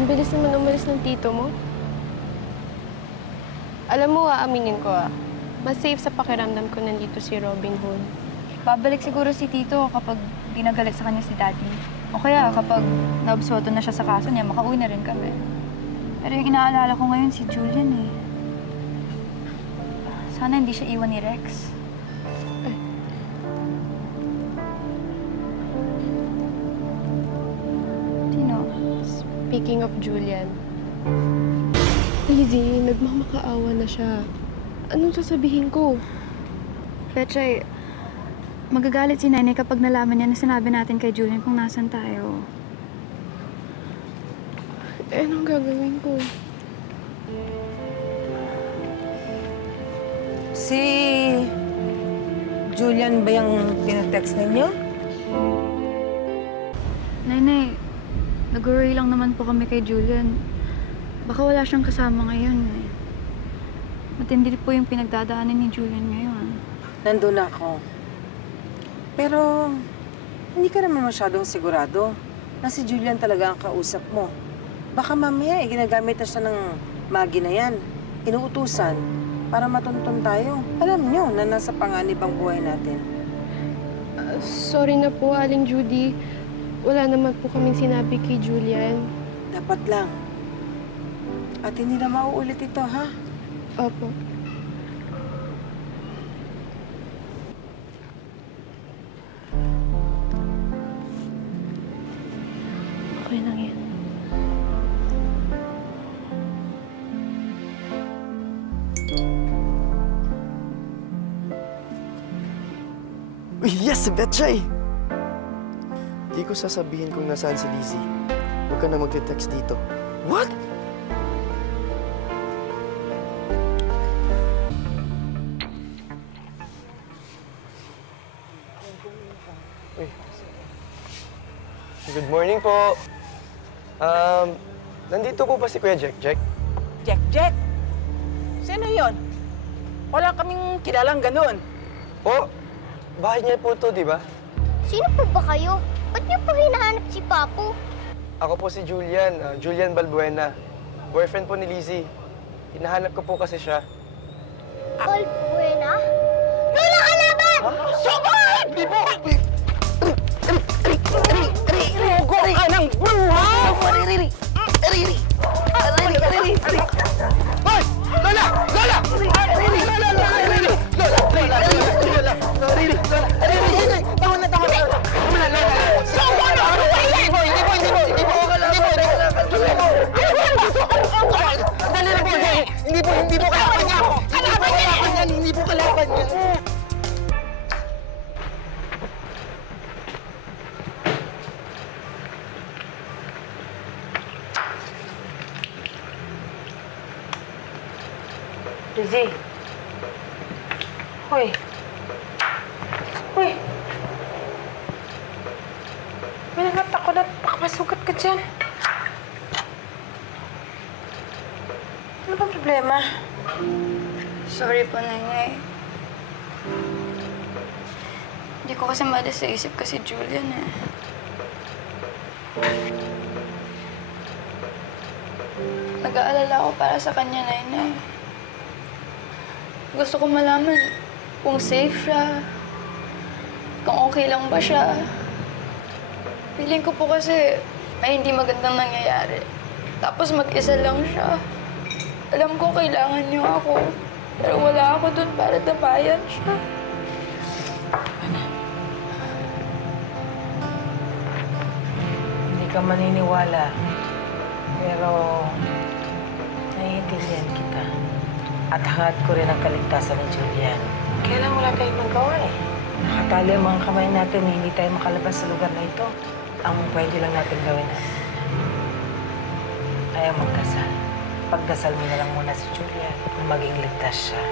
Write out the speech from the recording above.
Ang bilis naman umalis ng tito mo. Alam mo, aaminin ko mas safe sa pakiramdam ko nandito si Robin Hood. Babalik siguro si Tito kapag dinagalit sa kanya si Daddy. O kaya kapag naabsuelto na siya sa kaso niya, makauwi na rin kami. Pero yung inaalala ko ngayon si Julian eh. Sana hindi siya iwan ni Rex. Tino? Speaking of Julian, Lizzie, nagmamakaawa na siya. Anong sasabihin ko? Petray, magagalit si Nenay kapag nalaman niya na sinabi natin kay Julian kung nasan tayo. Eh, anong gagawin ko? Si Julian ba yung tinatext ninyo? Nenay, nag-worry lang naman po kami kay Julian. Baka wala siyang kasama ngayon eh. Matindi po yung pinagdadaanan ni Julian ngayon. Nandun ako. Pero hindi ka naman masyadong sigurado na si Julian talaga ang kausap mo. Baka mamaya ginagamit na siya ng magi na yan. Inuutusan para matuntun tayo. Alam nyo na nasa panganib ang buhay natin. Sorry na po, Aling Judy. Wala naman po kaming sinabi kay Julian. Dapat lang. At hindi na mauulit ito, ha? Opo. Okay lang yan. Uy, yes! Si Betchay! Di ko sasabihin kung nasaan si Lizzie. Huwag ka na magte-text dito. What? Uy. Good morning po. Nandito po ba si Kuya Jack? Jack? Sino yon? Wala kaming kilalang ganun. Po, bahay niya po to, di ba? Sino po ba kayo? Ba't niyo po hinahanap si Papo? Ako po si Julian, Julian Balbuena. Boyfriend po ni Lizzie. Hinahanap ko po kasi siya. Balbuena? Lola, kalaban! Sugod! Di mo! Rugo ka ng buhay! Hoy! Lola! Lola! Hindi po kalaban niya ako! Hindi po kalaban niya! Lizzie. Hoy. Hoy. Minangat ako na baka masugat ka dyan. Ano ba problema? Sorry po, Nenay. Hindi ko kasi malis sa isip kasi Julian eh. Nag-aalala ako para sa kanya, Nenay. Gusto ko malaman kung safe siya, kung okay lang ba siya. Feeling ko po kasi may hindi magandang nangyayari. Tapos mag-isa lang siya. Alam ko kailangan niyo ako, pero wala ako dun para tabayan siya. Hindi ka maniniwala. Pero naiintindihan kita. At hangad ko rin ang kaligtasan ni Julian. Kaya lang wala tayong magawa eh. Nakatali ang mga kamay natin, hindi tayo makalabas sa lugar na ito. Ang pwede lang natin gawin ay ang magdasal. Pagdasal mo na lang muna si Julian kung maging ligtas siya.